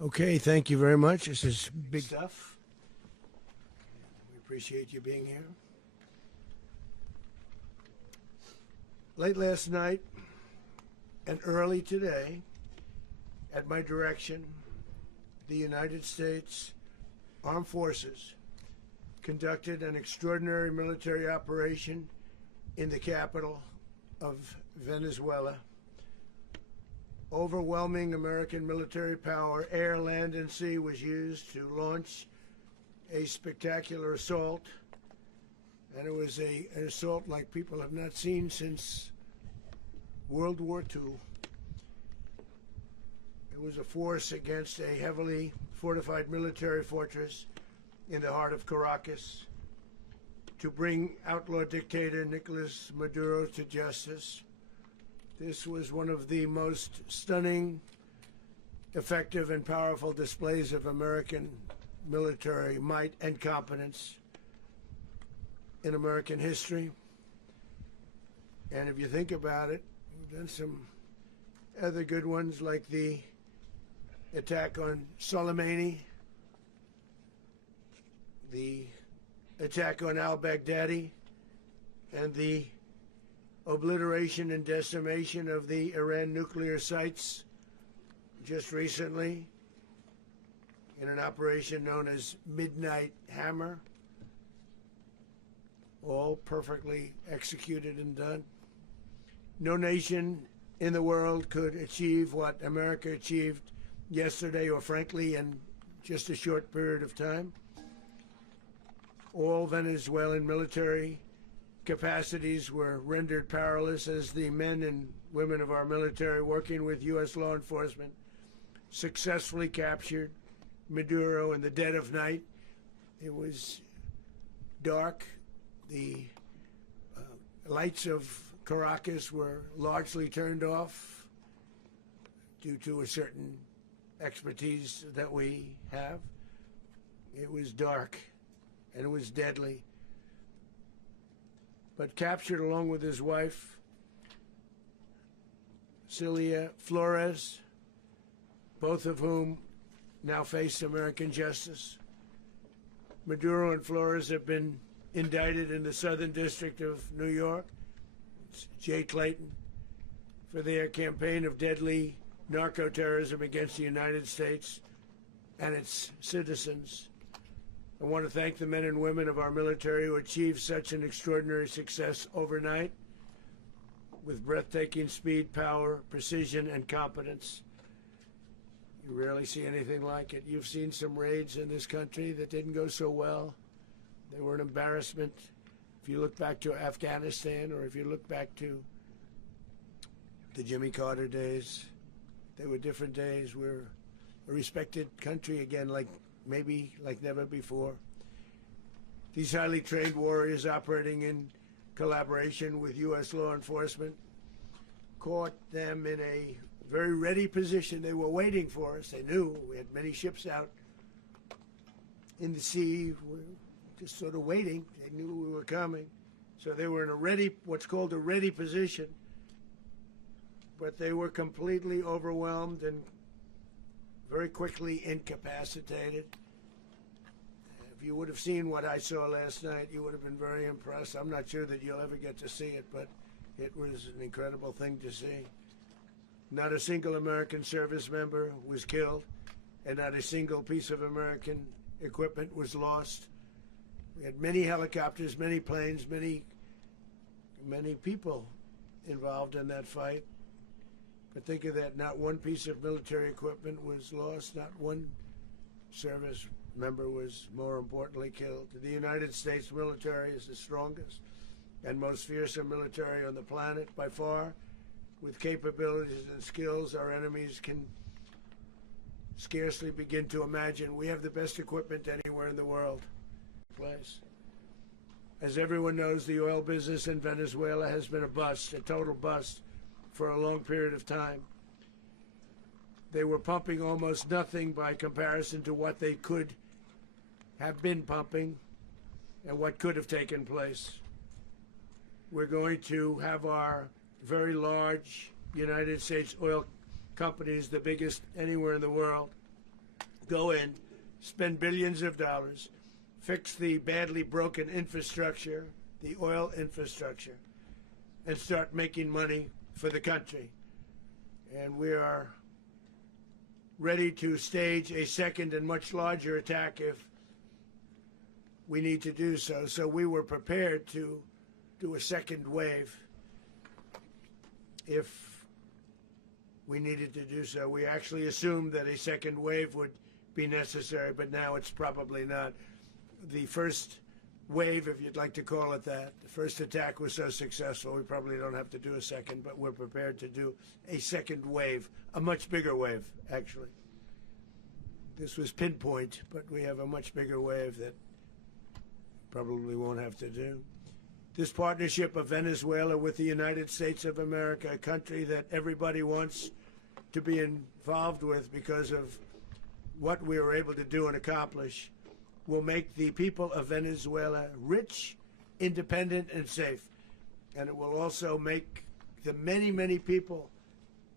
Okay, thank you very much. This is big stuff. We appreciate you being here. Late last night and early today, at my direction, the United States Armed Forces conducted an extraordinary military operation in the capital of Venezuela. Overwhelming American military power, air, land, and sea, was used to launch a spectacular assault. And it was an assault like people have not seen since World War II. It was a force against a heavily fortified military fortress in the heart of Caracas to bring outlaw dictator Nicolas Maduro to justice. This was one of the most stunning, effective, and powerful displays of American military might and competence in American history. And if you think about it, we've done some other good ones, like the attack on Soleimani, the attack on al-Baghdadi, and the obliteration and decimation of the Iran nuclear sites just recently in an operation known as Midnight Hammer, all perfectly executed and done. No nation in the world could achieve what America achieved yesterday, or frankly in just a short period of time. All Venezuelan military capacities were rendered powerless as the men and women of our military, working with U.S. law enforcement, successfully captured Maduro in the dead of night. It was dark. The lights of Caracas were largely turned off due to a certain expertise that we have. It was dark and it was deadly. But captured along with his wife, Flores, both of whom now face American justice. Maduro and Flores have been indicted in the Southern District of New York, J. Clayton, for their campaign of deadly narco-terrorism against the United States and its citizens. I want to thank the men and women of our military who achieved such an extraordinary success overnight with breathtaking speed, power, precision, and competence. You rarely see anything like it. You've seen some raids in this country that didn't go so well. They were an embarrassment. If you look back to Afghanistan, or if you look back to the Jimmy Carter days, they were different days. We're a respected country again, maybe like never before. These highly trained warriors, operating in collaboration with U.S. law enforcement, caught them in a very ready position. They were waiting for us. They knew we had many ships out in the sea, just sort of waiting. They knew we were coming. So they were in a ready, what's called a ready position. But they were completely overwhelmed and very quickly incapacitated. If you would have seen what I saw last night, you would have been very impressed. I'm not sure that you'll ever get to see it, but it was an incredible thing to see. Not a single American service member was killed, and not a single piece of American equipment was lost. We had many helicopters, many planes, many people involved in that fight. But think of that, not one piece of military equipment was lost, not one service member was, more importantly, killed. The United States military is the strongest and most fearsome military on the planet by far, with capabilities and skills our enemies can scarcely begin to imagine. We have the best equipment anywhere in the world. As everyone knows, the oil business in Venezuela has been a bust, a total bust, for a long period of time. They were pumping almost nothing by comparison to what they could have been pumping and what could have taken place. We're going to have our very large United States oil companies, the biggest anywhere in the world, go in, spend billions of dollars, fix the badly broken infrastructure, the oil infrastructure, and start making money for the country. And we are ready to stage a second and much larger attack if we need to do so. So we were prepared to do a second wave if we needed to do so. We actually assumed that a second wave would be necessary, but now it's probably not. The first wave, if you'd like to call it that, the first attack was so successful, we probably don't have to do a second, but we're prepared to do a second wave, a much bigger wave, actually. This was pinpoint, but we have a much bigger wave that probably won't have to do. This partnership of Venezuela with the United States of America, a country that everybody wants to be involved with because of what we were able to do and accomplish, will make the people of Venezuela rich, independent, and safe. And it will also make the many, many people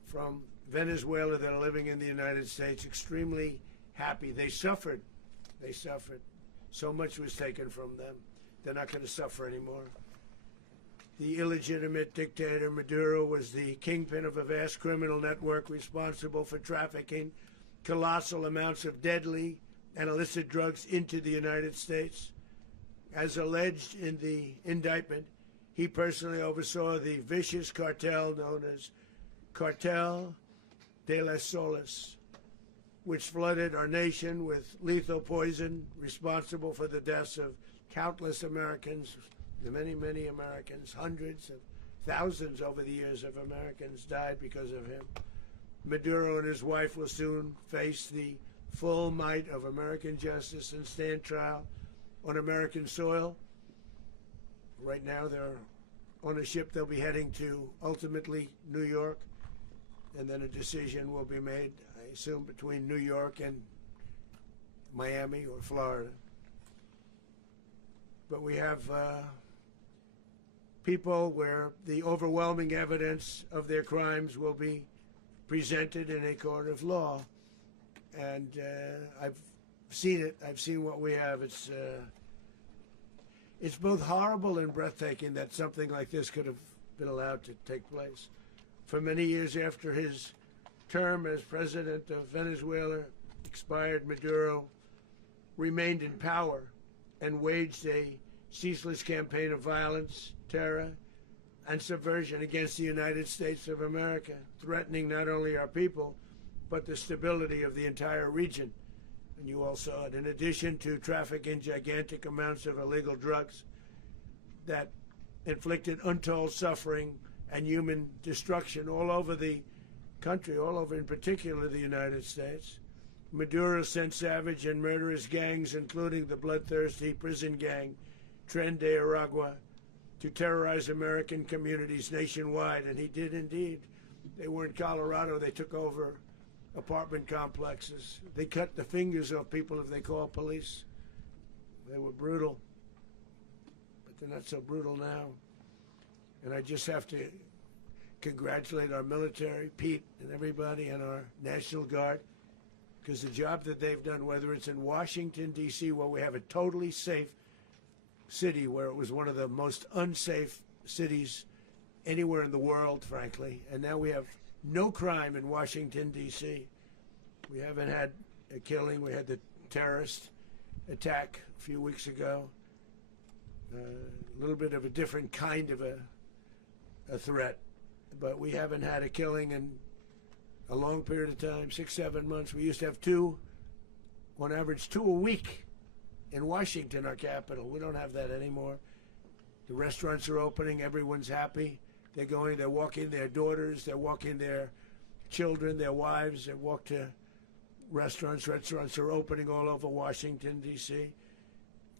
from Venezuela that are living in the United States extremely happy. They suffered. They suffered. So much was taken from them. They're not going to suffer anymore. The illegitimate dictator Maduro was the kingpin of a vast criminal network responsible for trafficking colossal amounts of deadly and illicit drugs into the United States. As alleged in the indictment, he personally oversaw the vicious cartel known as Cartel de las Solas, which flooded our nation with lethal poison, responsible for the deaths of countless Americans, many, many Americans. Hundreds of thousands over the years of Americans died because of him. Maduro and his wife will soon face the full might of American justice and stand trial on American soil. Right now they're on a ship. They'll be heading to, ultimately, New York, and then a decision will be made, I assume, between New York and Miami or Florida. But we have people where the overwhelming evidence of their crimes will be presented in a court of law. And I've seen it. I've seen what we have. It's both horrible and breathtaking that something like this could have been allowed to take place. For many years after his term as president of Venezuela expired, Maduro remained in power and waged a ceaseless campaign of violence, terror, and subversion against the United States of America, threatening not only our people, but the stability of the entire region. And you all saw it. In addition to trafficking gigantic amounts of illegal drugs that inflicted untold suffering and human destruction all over the country, all over in particular the United States, Maduro sent savage and murderous gangs, including the bloodthirsty prison gang Tren de Aragua, to terrorize American communities nationwide. And he did indeed. They were in Colorado. They took over apartment complexes. They cut the fingers off people if they call police. They were brutal, but they're not so brutal now. And I just have to congratulate our military, Pete and everybody, and our National Guard, because the job that they've done, whether it's in Washington, D.C., where we have a totally safe city, where it was one of the most unsafe cities anywhere in the world, frankly, and now we have no crime in Washington, D.C. We haven't had a killing. We had the terrorist attack a few weeks ago. A little bit of a different kind of a threat, but we haven't had a killing in a long period of time, 6-7 months. We used to have two, on average, 2 a week in Washington, our capital. We don't have that anymore. The restaurants are opening. Everyone's happy. They're going, they're walking their daughters, they're walking their children, their wives. They walk to restaurants. Restaurants are opening all over Washington, D.C.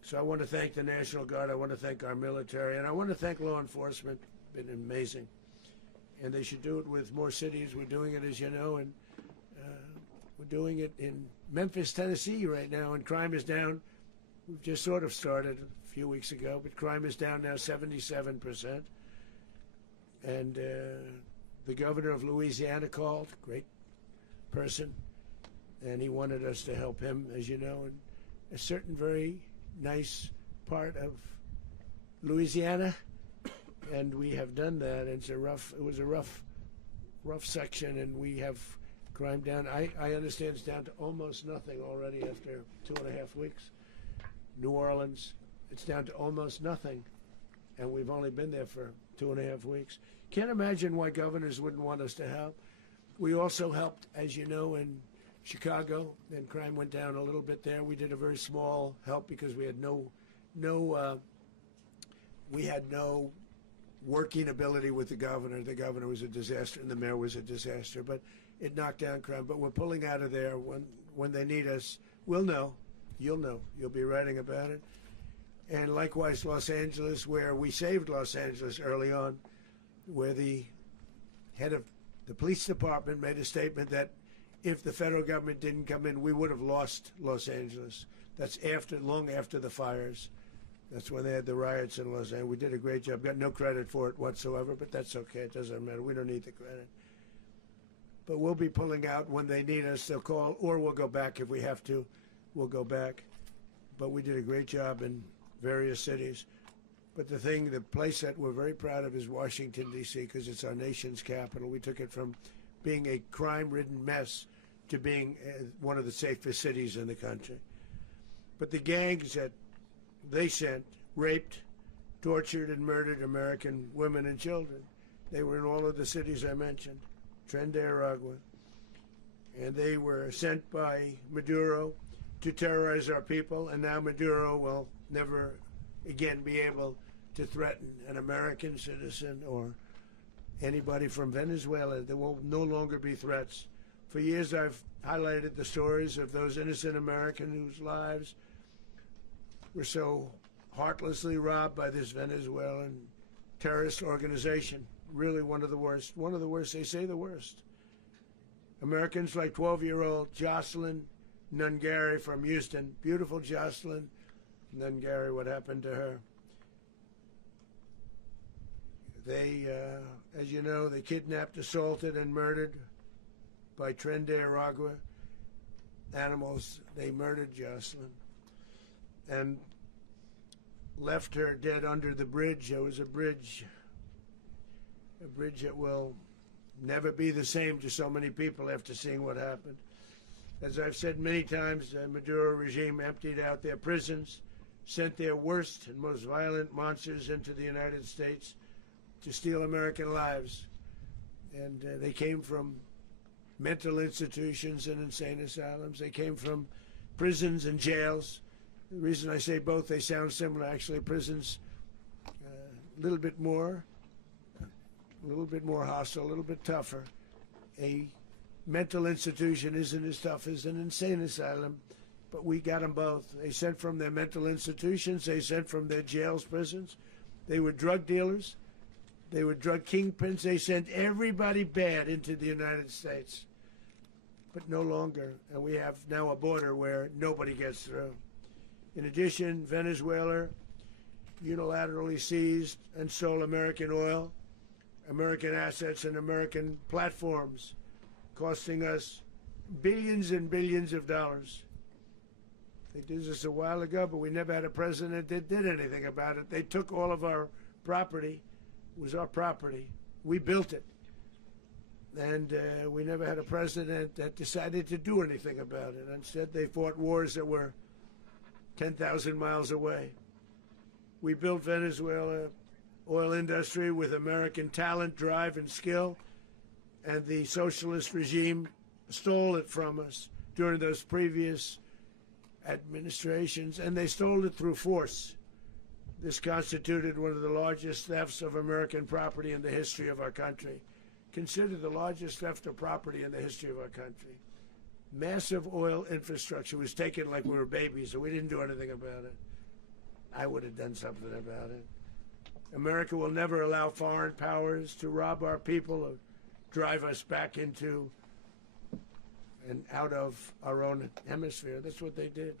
So I want to thank the National Guard. I want to thank our military. And I want to thank law enforcement. It's been amazing. And they should do it with more cities. We're doing it, as you know, and we're doing it in Memphis, Tennessee right now, and crime is down. We've just sort of started a few weeks ago, but crime is down now 77%. And the governor of Louisiana called, great person, and he wanted us to help him, as you know, in a certain very nice part of Louisiana, and we have done that. It was a rough section, and we have crime down. I understand it's down to almost nothing already after 2.5 weeks. New Orleans, it's down to almost nothing, and we've only been there for 2.5 weeks. Can't imagine why governors wouldn't want us to help. We also helped, as you know, in Chicago, and crime went down a little bit there. We did a very small help because we had no working ability with the governor. The governor was a disaster, and the mayor was a disaster. But it knocked down crime. But we're pulling out of there when they need us. We'll know. You'll know. You'll be writing about it. And likewise, Los Angeles, where we saved Los Angeles early on, where the head of the police department made a statement that if the federal government didn't come in, we would have lost Los Angeles. That's long after the fires. That's when they had the riots in Los Angeles. We did a great job. Got no credit for it whatsoever, but that's okay. It doesn't matter. We don't need the credit. But we'll be pulling out when they need us. They'll call, or we'll go back if we have to. We'll go back. But we did a great job in various cities. But the place that we're very proud of is Washington, D.C., because it's our nation's capital. We took it from being a crime-ridden mess to being one of the safest cities in the country. But the gangs that they sent raped, tortured, and murdered American women and children. They were in all of the cities I mentioned, Tren de Aragua. And they were sent by Maduro to terrorize our people, and now Maduro will never again be able to threaten an American citizen or anybody from Venezuela. There will no longer be threats. For years I've highlighted the stories of those innocent Americans whose lives were so heartlessly robbed by this Venezuelan terrorist organization. Really one of the worst. One of the worst, they say the worst. Americans like 12-year-old Jocelyn Nungary from Houston. Beautiful Jocelyn Nungary, what happened to her? They, as you know, they kidnapped, assaulted, and murdered by Tren de Aragua animals. They murdered Jocelyn and left her dead under the bridge. There was a bridge that will never be the same to so many people after seeing what happened. As I've said many times, the Maduro regime emptied out their prisons, sent their worst and most violent monsters into the United States to steal American lives. And they came from mental institutions and insane asylums. They came from prisons and jails. The reason I say both, they sound similar. Actually, prisons, a little bit more hostile, a little bit tougher. A mental institution isn't as tough as an insane asylum, but we got them both. They sent from their mental institutions. They sent from their jails, prisons. They were drug dealers. They were drug kingpins. They sent everybody bad into the United States, but no longer. And we have now a border where nobody gets through. In addition, Venezuela unilaterally seized and sold American oil, American assets, and American platforms, costing us billions and billions of dollars. They did this a while ago, but we never had a president that did anything about it. They took all of our property. It was our property. We built it. And we never had a president that decided to do anything about it. Instead, they fought wars that were 10,000 miles away. We built Venezuela oil industry with American talent, drive, and skill, and the socialist regime stole it from us during those previous administrations, and they stole it through force. This constituted one of the largest thefts of American property in the history of our country. Considered the largest theft of property in the history of our country. Massive oil infrastructure was taken like we were babies, and we didn't do anything about it. I would have done something about it. America will never allow foreign powers to rob our people or drive us back into and out of our own hemisphere. That's what they did.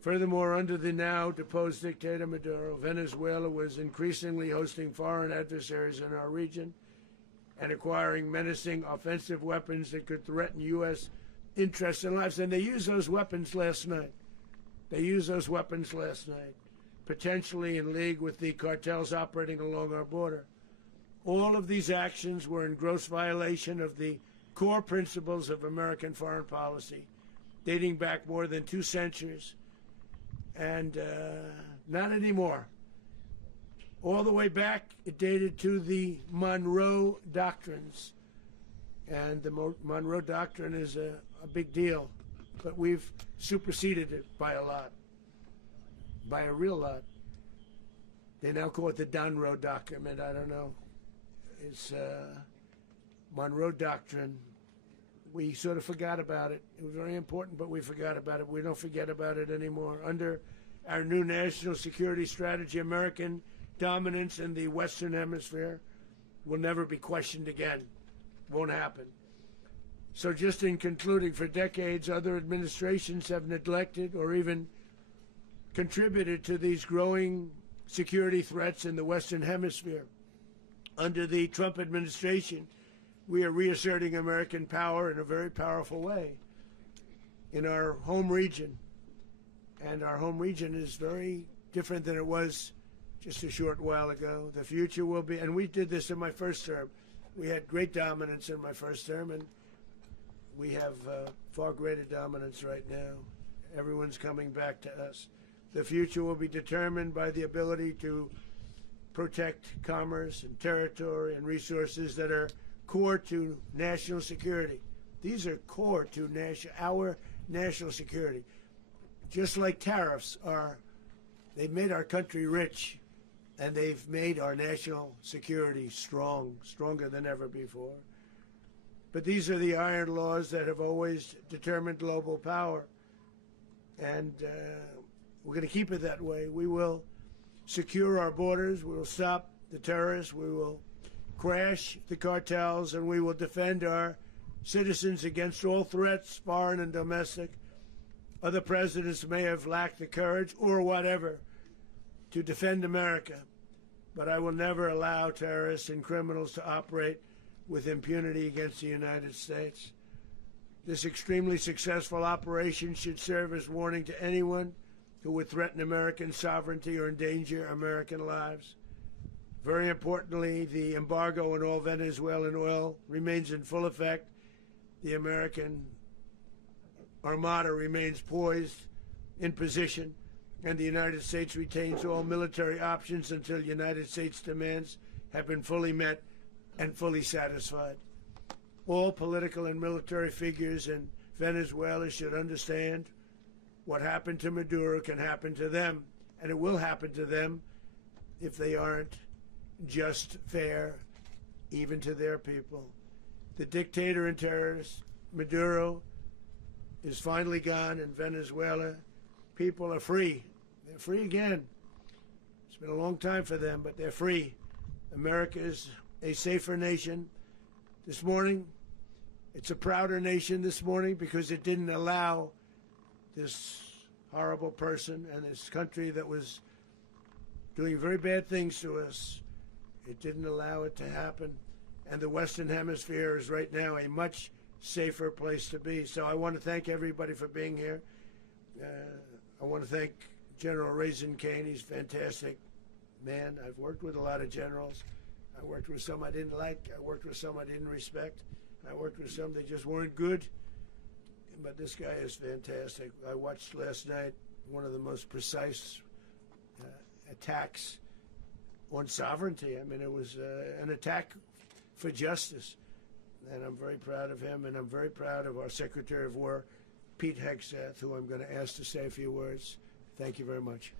Furthermore, under the now deposed dictator Maduro, Venezuela was increasingly hosting foreign adversaries in our region and acquiring menacing offensive weapons that could threaten U.S. interests and lives. And they used those weapons last night. Potentially in league with the cartels operating along our border. All of these actions were in gross violation of the core principles of American foreign policy, dating back more than 2 centuries, and not anymore. All the way back, it dated to the Monroe Doctrines, and the Monroe Doctrine is a big deal, but we've superseded it by a lot, by a real lot. They now call it the Monroe Document. I don't know. It's Monroe Doctrine. We sort of forgot about it. It was very important, but we forgot about it. We don't forget about it anymore. Under our new national security strategy, American dominance in the Western Hemisphere will never be questioned again. Won't happen. So just in concluding, for decades, other administrations have neglected or even contributed to these growing security threats in the Western Hemisphere. Under the Trump administration, we are reasserting American power in a very powerful way in our home region. And our home region is very different than it was just a short while ago. The future will be, and we did this in my first term. We had great dominance in my first term, and we have far greater dominance right now. Everyone's coming back to us. The future will be determined by the ability to protect commerce and territory and resources that are core to national security. These are core to our national security. Just like tariffs are, they've made our country rich, and they've made our national security stronger than ever before. But these are the iron laws that have always determined global power, and we're going to keep it that way. We will secure our borders, we will stop the terrorists, we will crash the cartels, and we will defend our citizens against all threats, foreign and domestic. Other presidents may have lacked the courage or whatever to defend America, but I will never allow terrorists and criminals to operate with impunity against the United States. This extremely successful operation should serve as warning to anyone who would threaten American sovereignty or endanger American lives. Very importantly, the embargo on all Venezuelan oil remains in full effect. The American Armada remains poised in position, and the United States retains all military options until United States demands have been fully met and fully satisfied. All political and military figures in Venezuela should understand what happened to Maduro can happen to them, and it will happen to them if they aren't just, fair, even to their people. The dictator and terrorist, Maduro, is finally gone in Venezuela. People are free. They're free again. It's been a long time for them, but they're free. America is a safer nation. This morning, it's a prouder nation this morning because it didn't allow this horrible person and this country that was doing very bad things to us. It didn't allow it to happen. And the Western Hemisphere is right now a much safer place to be. So I want to thank everybody for being here. I want to thank General Raisin Kane. He's a fantastic man. I've worked with a lot of generals. I worked with some I didn't like. I worked with some I didn't respect. I worked with some that just weren't good. But this guy is fantastic. I watched last night one of the most precise attacks on sovereignty. I mean, it was an attack for justice. And I'm very proud of him, and I'm very proud of our Secretary of War, Pete Hegseth, who I'm going to ask to say a few words. Thank you very much.